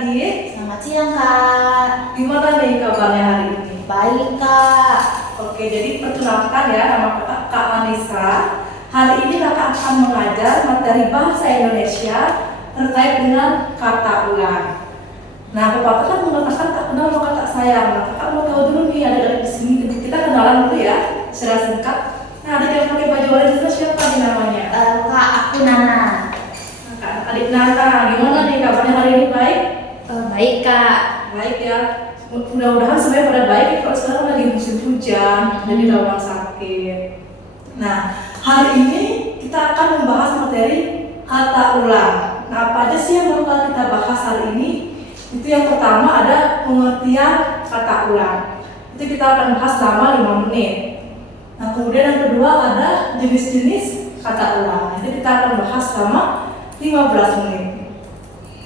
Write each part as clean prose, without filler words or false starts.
adik-adik. Selamat siang, Kak. Gimana nih kabarnya hari ini? Baik, Kak. Oke, jadi perkenalkan ya, nama kakak Kak Anissa. Hari ini kakak akan mengajar materi bahasa Indonesia terkait dengan kata ulang. Nah, bapak kan mengatakan tak kenal maka tak sayang. Nah, kakak mau tahu dulu nih adik-adik di sini. Kita kenalan dulu ya, secara singkat. Nah, adik yang pakai baju warna itu siapa nih namanya? Kak, aku Nana. Adik Nana, gimana nih kabarnya hari ini, baik? Baik, Kak. Baik ya, mudah-mudahan semuanya pada baik ya. Kalau sekarang lagi musim hujan, jadi gampang sakit. Nah, hari ini kita akan membahas materi kata ulang. Nah, apa aja sih yang bakal kita bahas hari ini? Itu yang pertama ada pengertian kata ulang. Itu kita akan bahas selama 5 menit. Nah, kemudian yang kedua ada jenis-jenis kata ulang. Itu kita akan bahas selama 15 menit.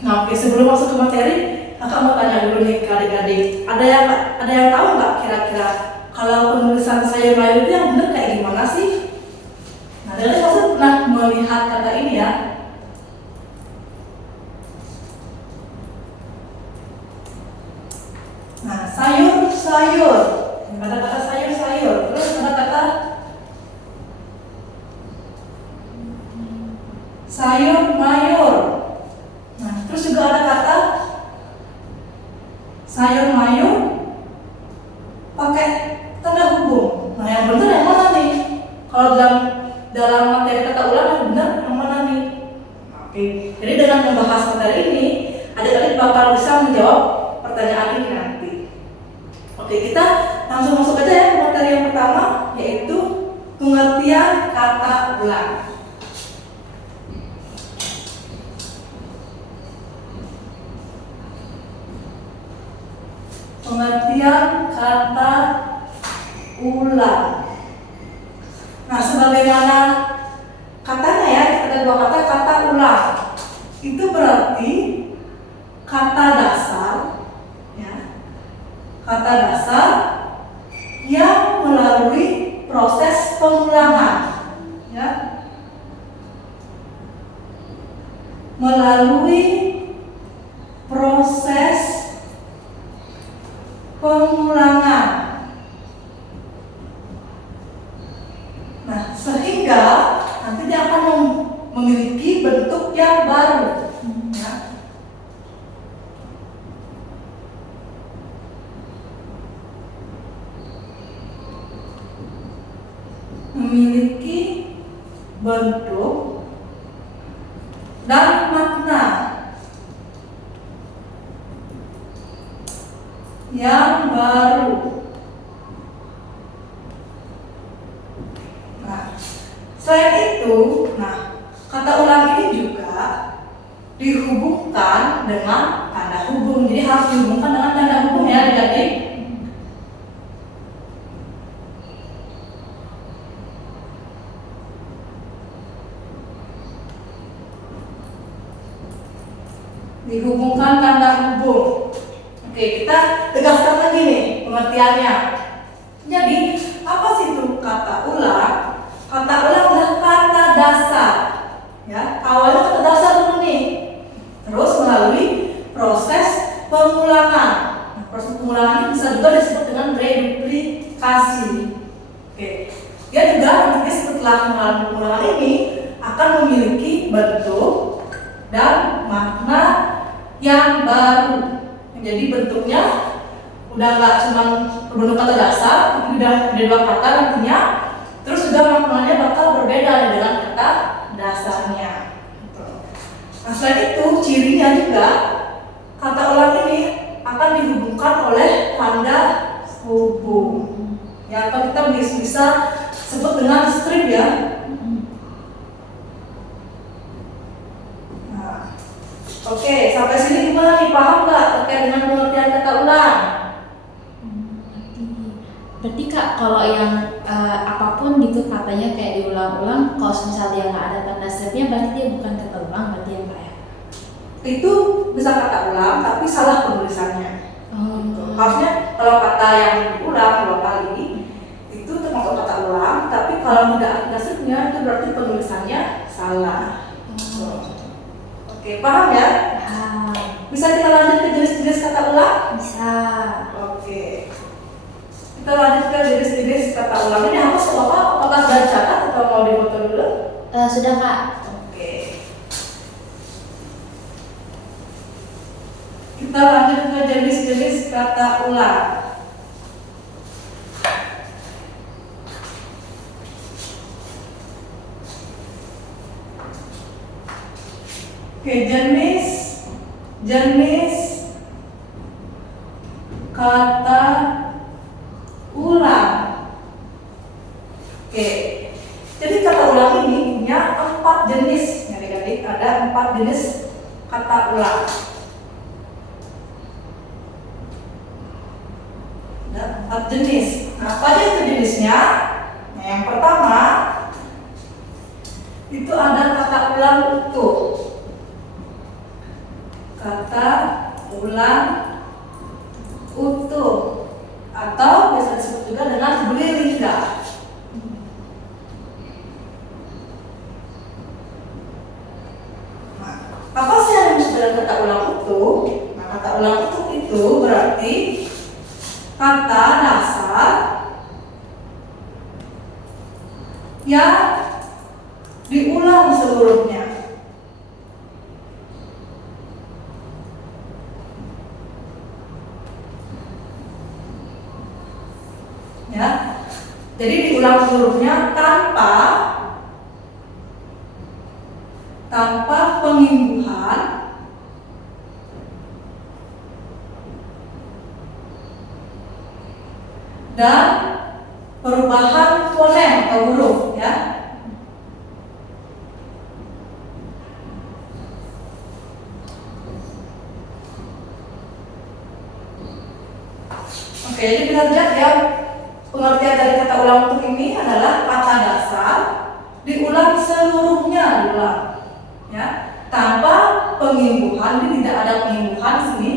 Nah, oke, sebelum masuk ke materi, kakak mau tanya dulu nih ke adik-adik. Ada yang tahu nggak kira-kira kalau penulisan sayur mayur itu yang benar kayak gimana sih? Nah, adik-adik pasti pernah melihat kata ini ya. Nah, sayur-sayur. Kata-kata sayur-sayur. Terus kata-kata sayur mayur. Nah, terus juga ada kata sayur mayur pakai tanda hubung. Nah, yang benar yang mana nih? Kalau dalam materi kata ulang yang benar yang mana nih? Oke, jadi dengan membahas materi ini, adik-adik bakal bisa menjawab pertanyaan ini nanti. Oke, kita langsung masuk aja ya ke materi yang pertama, yaitu pengertian kata ulang. Pengertian kata ulang. Nah, sebagaimana katanya ya, ada dua kata ulang. Itu berarti kata dasar, ya, kata dasar yang melalui proses pengulangan, ya, melalui proses pengulangan. Nah, sehingga nanti dia akan memiliki bentuk yang baru. Ya. Memiliki bentuk dan makna yang baru. Nah, selain itu, kata ulang ini juga dihubungkan dengan tanda hubung. Jadi harus dihubungkan dengan tanda hubung ya, adik-adik. Dihubungkan tanda hubung. Oke, kita tegaskan lagi nih pengertiannya. Jadi, apa sih itu kata ulang? Kata ulang adalah kata dasar. Ya, awalnya kata dasar dulu nih. Terus melalui proses pengulangan. Nah, proses pengulangan ini bisa juga disebut dengan reduplikasi. Oke. Dia juga nanti setelah pengulangan ini akan memiliki bentuk dan makna yang baru. Jadi bentuknya udah nggak cuma berbentuk kata dasar, tapi udah ada dua kata nantinya. Terus juga maknanya bakal berbeda dengan kata dasarnya. Nah, selain itu cirinya juga kata ulang ini akan dihubungkan oleh tanda hubung. Ya, atau kita bisa sebut dengan strip ya. Oke, sampai sini gimana nih? Paham nggak terkait dengan pengertian kata ulang? Berarti Kak, kalau yang apapun gitu katanya kayak diulang-ulang, kalau misalnya dia nggak ada tanda stripnya, berarti dia bukan kata ulang, berarti ya Kak ya? Itu bisa kata ulang, tapi salah penulisannya. Harusnya kalau kata yang diulang 2 kali, itu termasuk kata ulang, tapi kalau tidak ada stripnya, itu berarti penulisannya salah. Oke, paham ya? Paham. Bisa kita lanjut ke jenis-jenis kata ulang? Bisa. Oke. Kita lanjut ke jenis-jenis kata ulang. Ini hapus apa? Apakah sudah dicatat atau mau difoto dulu? Sudah Kak. Oke. Kita lanjut ke jenis-jenis kata ulang. Oke, jenis kata ulang. Oke, jadi kata ulang ini punya 4 jenis. Adik-adik, ada 4 jenis kata ulang. Ada 4 jenis. Nah, apa aja itu jenisnya? Nah, yang pertama itu ada kata ulang utuh. Kata ulang utuh atau biasa disebut juga dengan blilinga. Nah, apa sih yang disebut dengan kata ulang utuh? Nah, kata ulang utuh itu berarti kata dasar yang diulang seluruhnya. Ya, jadi diulang seluruhnya tanpa pengimbuhan dan perubahan fonem atau huruf, ya. Oke, jadi kita lihat ya. Pengertian dari kata ulang utuh ini adalah kata dasar diulang seluruhnya, ya, tanpa pengimbuhan. Ini tidak ada pengimbuhan di sini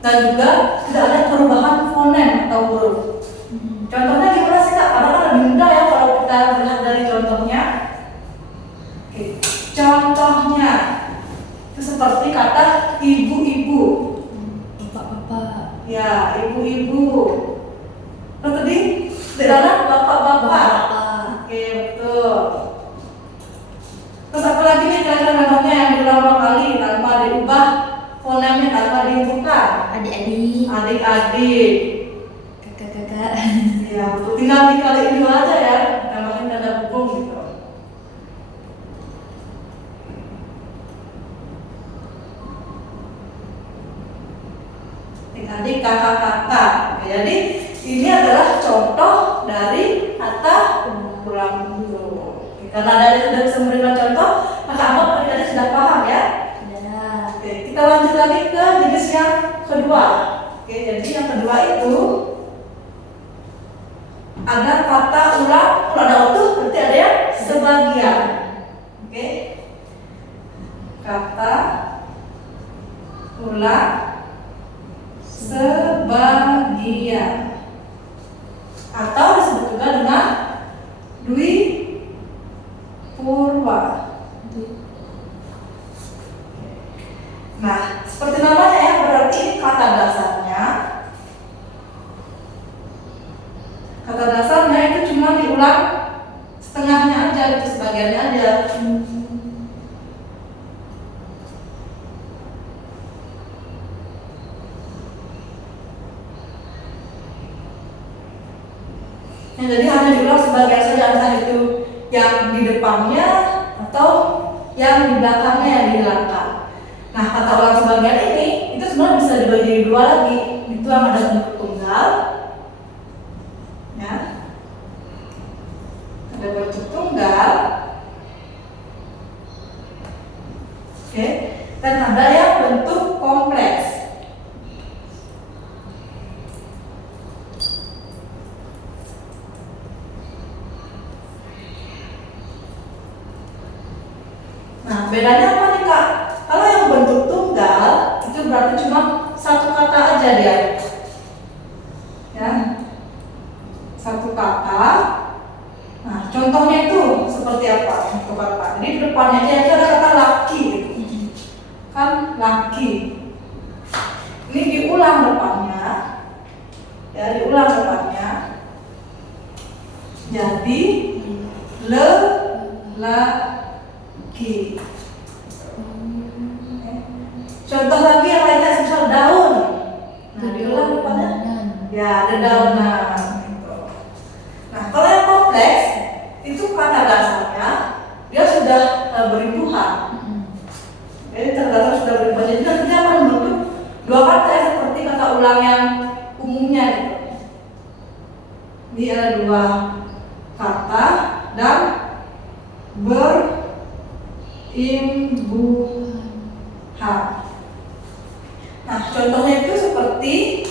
dan juga tidak ada perubahan fonem atau huruf. Contohnya gimana sih Kak? Karena kan lebih mudah ya kalau kita lihat dari contohnya. Oke, contohnya itu seperti kata ibu-ibu. Bapak-bapak. Ya, ibu-ibu. Terus tadi adalah bapak-bapak. Oke, betul. Terus apa lagi nih kira-kira contohnya yang diulang 2 kali tanpa diubah fonemnya, tanpa dihubungkan? Adik-adik. Adik-adik. Kakak-kakak. Ya, tinggal dikaliin 2 aja ya, tambahin tanda hubung gitu. Adik-adik, kakak-kakak. Jadi ini adalah contoh dari kata ulang utuh. Karena dari sudah bisa memberikan contoh, maka anggap adik-adik sudah paham ya. Ya. Oke, kita lanjut lagi ke jenis yang kedua. Oke, jadi yang kedua itu ada kata ulang, kalau ada utuh berarti ada yang sebagian. Oke, kata ulang sebagian atau disebut juga dengan dwi purwa. Nah, seperti namanya ya, berarti kata dasarnya itu cuma diulang setengahnya aja, itu sebagiannya aja. Nah, jadi hanya diulang sebagian saja, entah itu yang di depannya atau yang di belakangnya yang dihilangkan. Nah, kata ulang sebagian ini itu sebenarnya bisa dibagi jadi 2 lagi. Itu yang ada bentuk tunggal, ya, ada bentuk tunggal, oke, dan ada yang bentuk kompleks. Nah, bedanya apa nih Kak? Kalau yang bentuk tunggal itu berarti cuma 1 kata aja dia, ya, 1 kata. Nah, contohnya itu seperti apa? 1 kata. Jadi di depannya aja itu ada kata laki gitu. laki. Ini diulang depannya, ya diulang depannya. Jadi laki. Contoh lagi yang lainnya misal daun. Nah, diulang depannya. Ya, ada daunan. Gitu. Nah, kalau yang kompleks itu kata dasarnya dia sudah beribuhan. Jadi terdapat sudah beribuhan. Jadi nanti dia akan membentuk dua kata yang seperti kata ulang yang umumnya gitu. Ini ada dua kata dan berimbuhan. Nah, contohnya itu seperti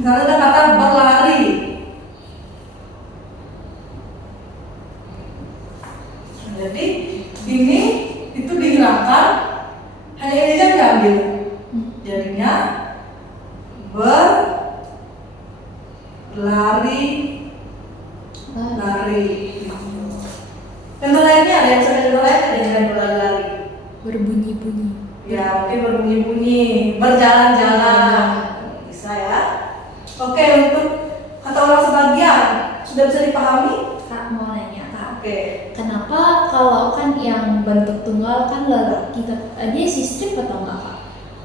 misalnya ada kata berlari. Jadi ini itu dihilangkan, hanya ini saja diambil. Jadinya berlari. Contoh lainnya ada yang contoh lain ada yang berlari. Berbunyi-bunyi. Ya, mungkin berbunyi-bunyi, berjalan-jalan. Bisa ya. Oke, untuk kata ulang sebagian sudah bisa dipahami? Kak mau nanya Kak. Oke. Kenapa kalau kan yang bentuk tunggal kan lelaki, dia sistem atau enggak Kak?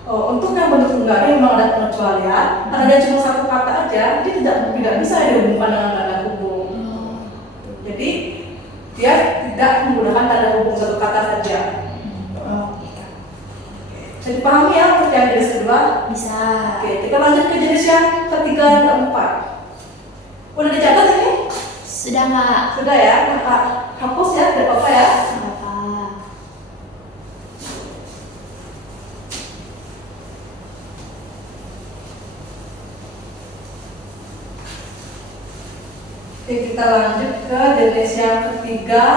Oh, untuk yang bentuk tunggal ini memang ada pengecualian. Karena dia cuma satu kata aja, dia tidak bisa dihubungkan dengan tanda hubung. Jadi dia tidak menggunakan tanda hubung satu kata saja. Bisa dipahami ya untuk yang jenis kedua? Bisa. Oke, kita lanjut ke jenis yang ketiga dan keempat. Udah dicatat ini? Sudah Kak. Sudah ya, Kakak hapus ya, tidak apa-apa ya. Sudah Kak. Oke, kita lanjut ke jenis yang ketiga.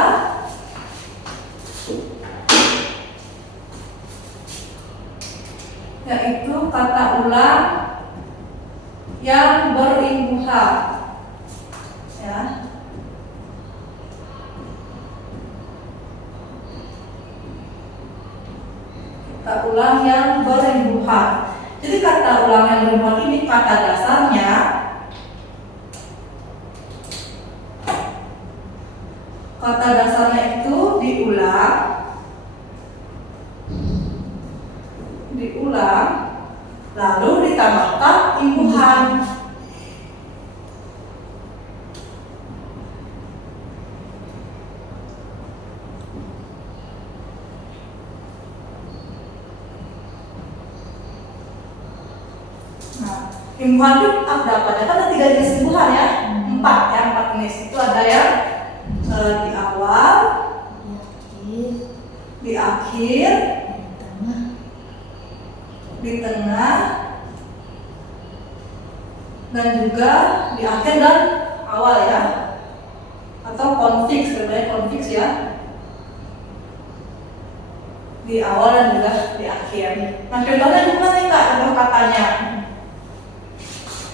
Yaitu kata ulang yang berimbuhan. Ya. Kata ulang yang berimbuhan. Jadi kata ulang yang berimbuhan ini kata dasarnya itu diulang lalu ditambahkan imbuhan. Nah, imbuhan itu ada apa? Kan ada 3 jenis imbuhan ya, 4 jenis. Itu ada yang di awal, di akhir, di tengah, dan juga di akhir dan awal ya, atau konfiks, sebenarnya konfiks ya, di awal dan juga di akhir. Nah, contohnya gimana nih Kak? Contoh katanya.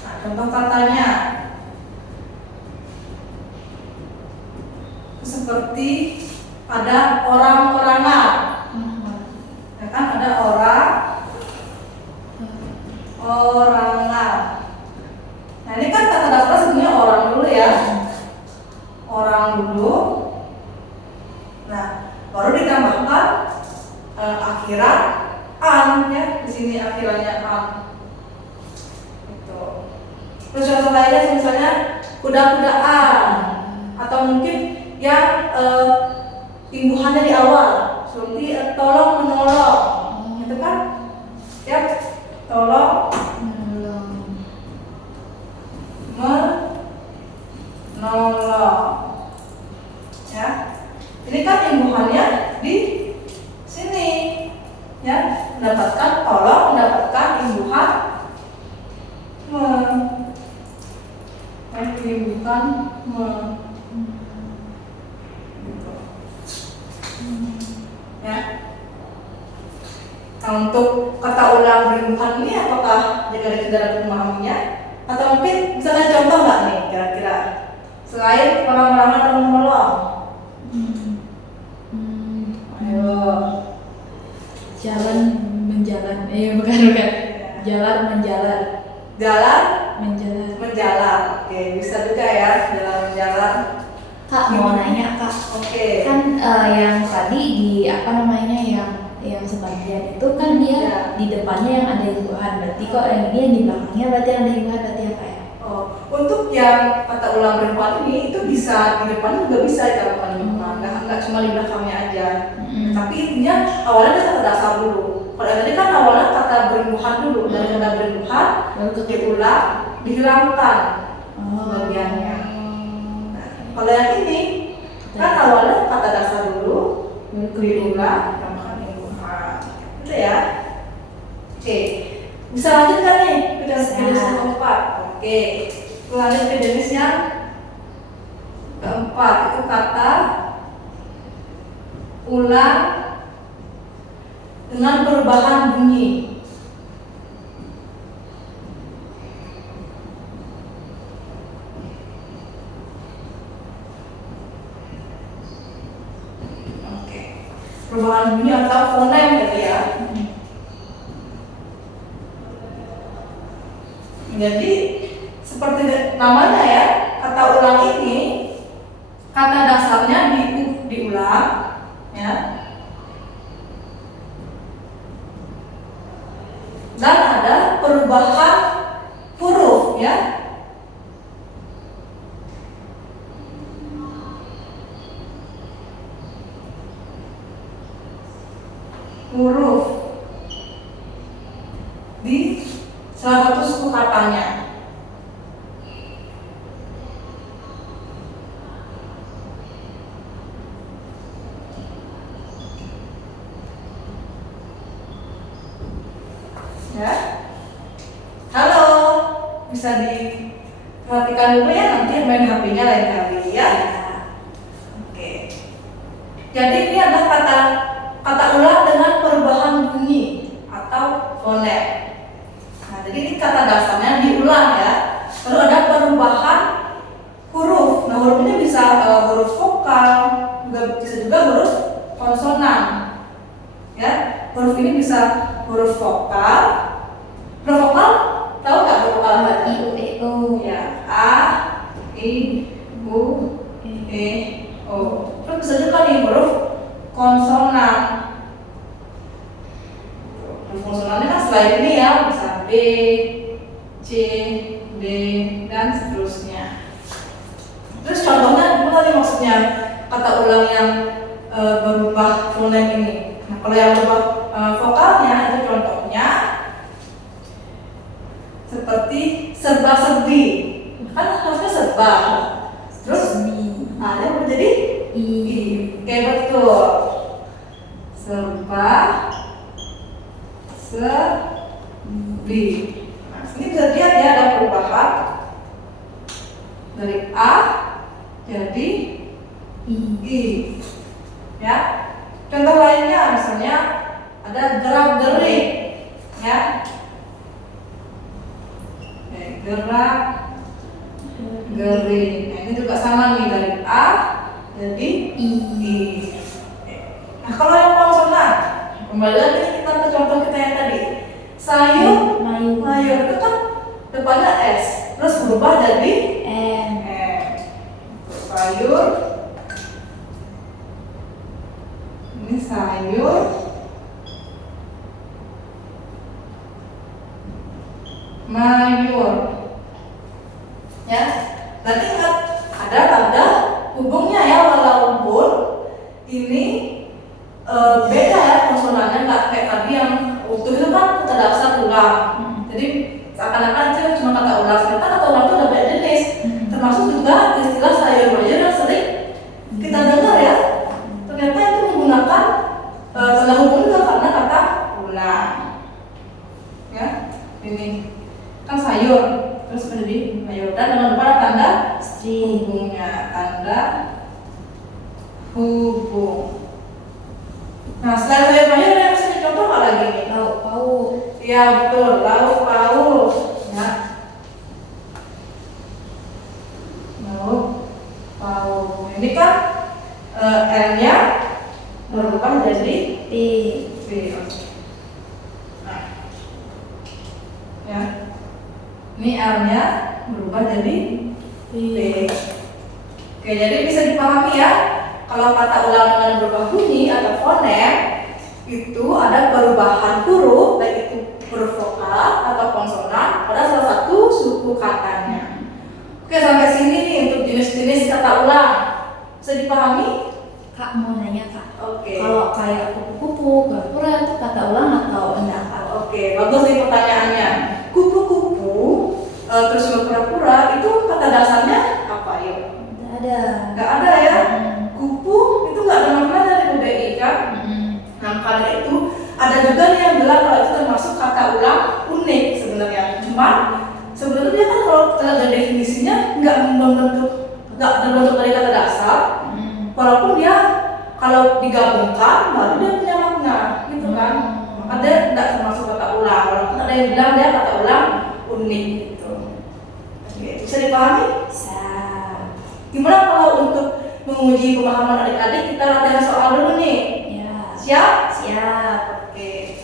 Nah, contoh katanya seperti ada orang-orangan, ya kan, ada orangan. Nah, ini kan kata dasar sebenarnya orang dulu ya, orang dulu. Nah, baru ditambahkan akhiran an ya, di sini akhirannya an. Gitu. Terus contoh lainnya misalnya kuda-kudaan, atau mungkin yang imbuhannya di awal seperti tolong menolong, gitu kan ya, tolong menolong ya. Ini kan imbuhannya di sini ya, mendapatkan tolong, mendapatkan imbuhan imbuhan ya. Nah, untuk kata ulang berimbuhan ini apakah jika ada kendala memahaminya, atau mungkin bisa ada contoh nggak nih kira-kira selain orang-orang atau menolong? Ayo. Jalan menjalan. Bukan. Jalan menjalan. Jalan Menjalan. menjalan. Oke, bisa juga ya, jalan menjalan. Kak mau nanya Kak. Oke. Kan yang tadi di apa namanya yang sebagian itu kan dia Ya. di depannya yang ada imbuhan. Berarti kok yang ini yang di belakangnya berarti ada imbuhan berarti apa ya? Oh, untuk yang kata ulang berempat ini itu bisa di depan juga bisa dikatakan imbuhan, nggak cuma di belakangnya aja. Tapi intinya awalnya dia kata dasar dulu. Kalau yang tadi kan awalnya kata berimbuhan dulu, dari kata berimbuhan Baru ke diulang, dihilangkan bagiannya. Nah, kalau yang ini kan awalnya kata dasar dulu, diulang, ditambahkan imbuhan. Gitu ya. Oke, bisa lanjut kan nih ke jenis yang keempat. Oke, lanjut ke jenis yang keempat, itu kata ulang dengan perubahan bunyi. Oke, perubahan bunyi atau fonem tadi ya. Jadi seperti namanya ya, kata ulang ini kata dasarnya diulang ya. Dan ada perubahan huruf ya. Huruf di salah satu suku katanya. Ya. Halo, bisa diperhatikan dulu ya, nanti main HP-nya lain kali ya. Oke. Jadi ini adalah kata ulang dengan perubahan bunyi atau fonem. Nah, jadi ini kata dasarnya diulang ya. Lalu ada perubahan huruf. Nah, huruf ini bisa huruf vokal, bisa juga huruf konsonan. Ya, huruf ini bisa huruf vokal. Huruf vokal tahu nggak huruf vokal apa? I, U, E, O. Ya, A, I, U, E, O. Terus bisa juga nih huruf konsonan. Huruf konsonannya kan selain ini ya, bisa B, C, D, dan seterusnya. Terus contohnya gimana nih maksudnya kata ulang yang berubah fonem ini? Nah, kalau yang berubah vokalnya itu contohnya seperti serba-serbi, kan harusnya serba. Terus ada menjadi I. Oke, betul. Serba serbi. Nah, sini bisa lihat ya ada perubahan dari A jadi I. Ya. Contoh lainnya misalnya ada gerak-gerik ya. Gerak-gerik. Nah, ini juga sama nih dari A jadi I. Nah, kalau yang konsonan, kembali lagi kita ke contoh kita yang tadi. Sayur, mayur itu kan depannya S, terus berubah jadi M. Sayur. Ini sayur. Mayur. Ya, nanti ingat ada tanda hubungnya ya, walaupun ini beda ya konsonannya, nggak kayak tadi yang waktu itu kan kata dasar ulang. Jadi seakan-akan itu cuma kata ulang, ternyata kata ulang itu ada banyak jenis, termasuk juga istilah sayur mayur yang sering kita dengar ya. Ternyata itu menggunakan tanda hubung juga karena kata ulang. Ya, ini kan sayur, terus menjadi mayur, dan dengan depan ada tanda hubungnya, tanda hubung. Nah, selain sayur mayur yang bisa dicontoh apa lagi nih? Lauk pauk. Ya betul, lauk pauk. Ya. Lauk pauk. Ini kan L-nya berubah jadi P. P. Oke. Ini R-nya berubah jadi P. Oke, jadi bisa dipahami ya. Kalau kata ulang dengan berubah bunyi atau fonem itu ada perubahan huruf, baik itu huruf vokal atau konsonan pada salah satu suku katanya. Oke, sampai sini nih untuk jenis-jenis kata ulang. Bisa dipahami? Kak mau nanya Kak. Oke. Kalau kayak kupu-kupu, kura-kura itu kata ulang atau enggak Kak? Oke, bagus nih pertanyaannya. Kupu-kupu, terus kura-kura itu kata dasarnya apa yuk? Enggak ada. Nggak ada ya. Kupu itu nggak ada makna dari UDI kan? Nah, karena itu ada juga nih yang bilang kalau itu termasuk kata ulang unik sebenarnya. Cuman sebenarnya dia kan kalau kita lihat dari definisinya nggak terbentuk dari kata dasar. Walaupun dia kalau digabungkan baru dia punya makna, gitu kan? Maka dia tidak termasuk kata ulang. Walaupun ada yang bilang dia kata ulang unik gitu. Oke, bisa dipahami? Bisa. Gimana kalau untuk menguji pemahaman adik-adik kita latihan soal dulu nih? Ya. Siap? Siap. Oke.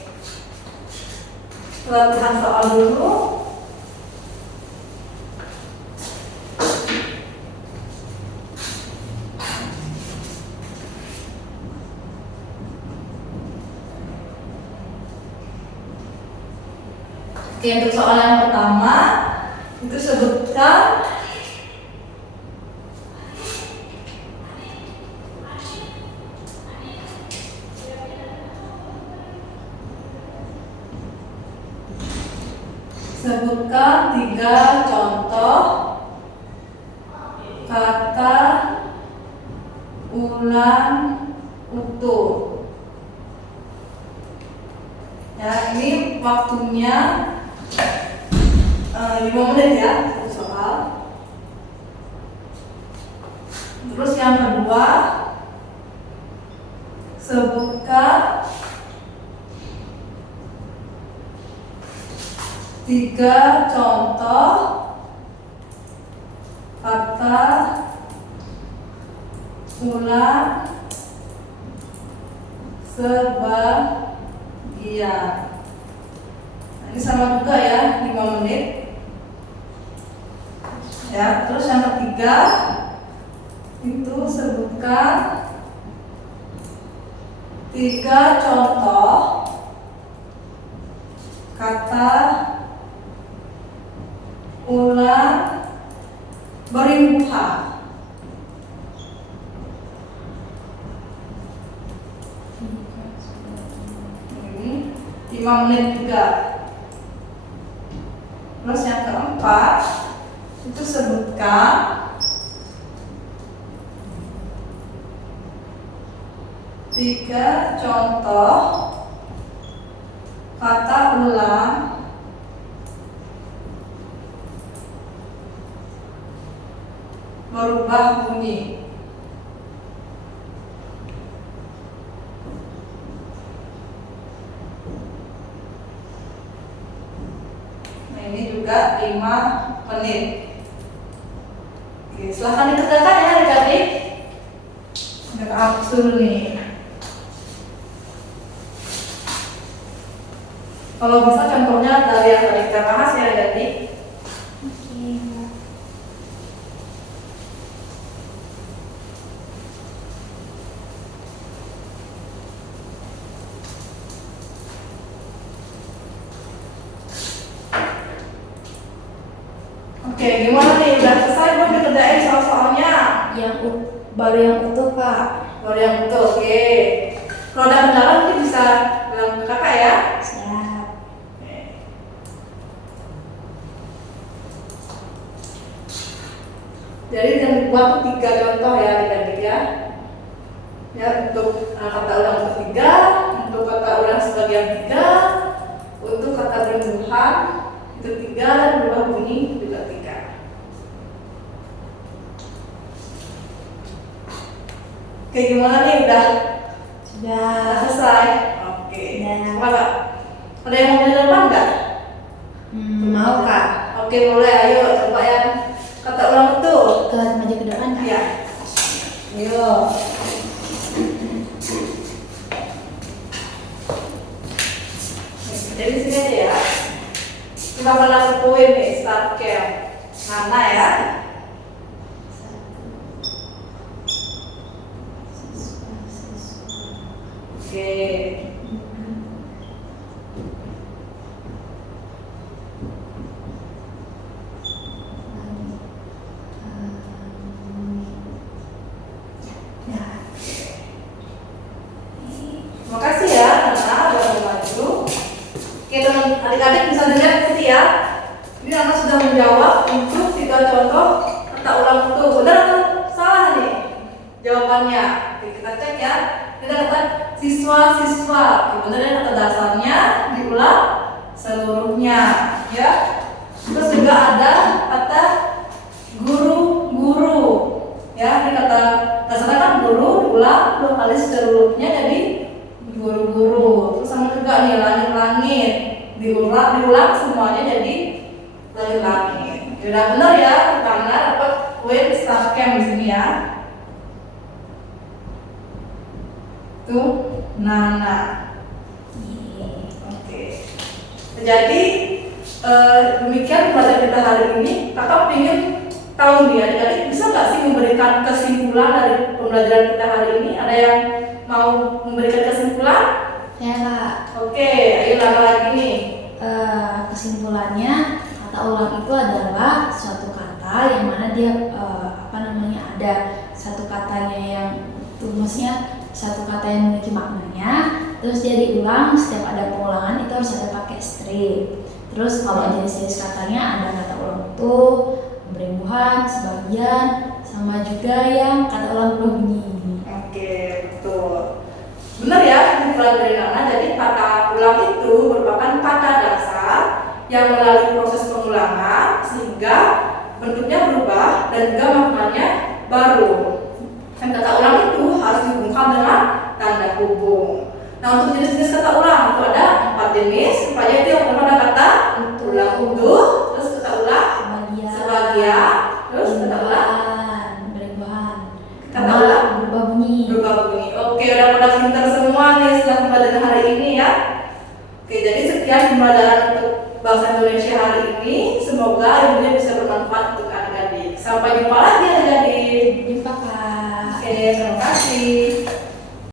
Latihan soal dulu. Oke, untuk soal yang pertama itu sebutkan tiga contoh kata ulang utuh. Ya, ini waktunya 5 menit ya satu soal. Terus yang kedua, sebutkan 3 contoh kata ulang sebagian. Nah, ini sama juga ya, 5 menit. Ya, terus yang ketiga itu sebutkan 3 contoh kata ulang berimbuhan. Ini 5 menit juga. Terus yang keempat itu sebutkan 3 contoh kata ulang merubah bunyi. Nah, ini juga 5 menit. Oke, silahkan dikerjakan ya adik-adik. Udah hapus dulu nih. Kalau bisa contohnya dari yang tadi kita bahas ya adik-adik. Oke, gimana nih? Udah selesai belum dikerjain soal-soalnya? Baru yang utuh Kak. Baru yang betul, oke. Kalau ada kendala mungkin bisa bilang ke kakak ya. Siap. Oke. Jadi yang dibuat tuh 3 contoh ya adik-adik ya. Ya, untuk kata ulang untuk 3, untuk kata ulang sebagian 3, untuk kata berimbuhan itu 3 dan berubah bunyi juga 3. Oke, gimana nih? Udah selesai? Oke. Udah. Coba ada yang mau di depan nggak? Mau Kak. Oke, boleh. Ayo coba yang kata ulang betul. Maju ke depan Kak. Iya. Ayo. Jadi sini aja ya. 15 poin nih start camp. Nana ya. Oke. Makasih ya, Nana udah membantu. Oke teman adik-adik bisa dengar di sini ya. Ini Nana sudah menjawab untuk 3 contoh kata ulang itu. Benar atau salah nih jawabannya? Oke, kita cek ya. Kita dapat siswa-siswa. Oke, benar ya, kata dasarnya diulang seluruhnya ya. Terus juga ada kata guru-guru ya. Ini kata dasarnya kan guru diulang 2 kali seluruhnya jadi guru-guru. Terus sama juga nih langit-langit diulang semuanya jadi langit-langit. Udah benar ya, karena dapat poin start camp di sini ya. Tuh Nana. Oke. Jadi demikian pelajaran kita hari ini. Kakak ingin tahu nih adik-adik bisa nggak sih memberikan kesimpulan dari pembelajaran kita hari ini? Ada yang mau memberikan kesimpulan? Ya Kak. Oke, ayo Nana lagi nih. Kesimpulannya kata ulang itu adalah suatu kata yang mana dia ada satu katanya yang maksudnya satu kata yang memiliki maknanya, terus dia diulang setiap ada pengulangan itu harus ada pakai strip. Terus kalau jenis-jenis katanya ada kata ulang utuh, berimbuhan, sebagian, sama juga yang kata ulang berbunyi. Oke, betul. Benar ya, kesimpulan dari Nana. Jadi kata ulang itu merupakan kata dasar yang melalui proses pengulangan sehingga bentuknya berubah dan juga maknanya baru. Dan kata ulang itu harus dihubungkan dengan tanda hubung. Nah, untuk jenis-jenis kata ulang itu ada 4 jenis. Supaya itu yang pertama ada kata ulang utuh, terus kata ulang sebagian, terus kata ulang berimbuhan, kata ulang berubah bunyi. Oke, udah pada pintar semua nih setelah pembelajaran hari ini ya. Oke, jadi sekian pembelajaran untuk bahasa Indonesia hari ini. Semoga ilmunya bisa bermanfaat untuk adik-adik. Sampai jumpa lagi adik-adik. Jumpa Kak. Oke, terima kasih.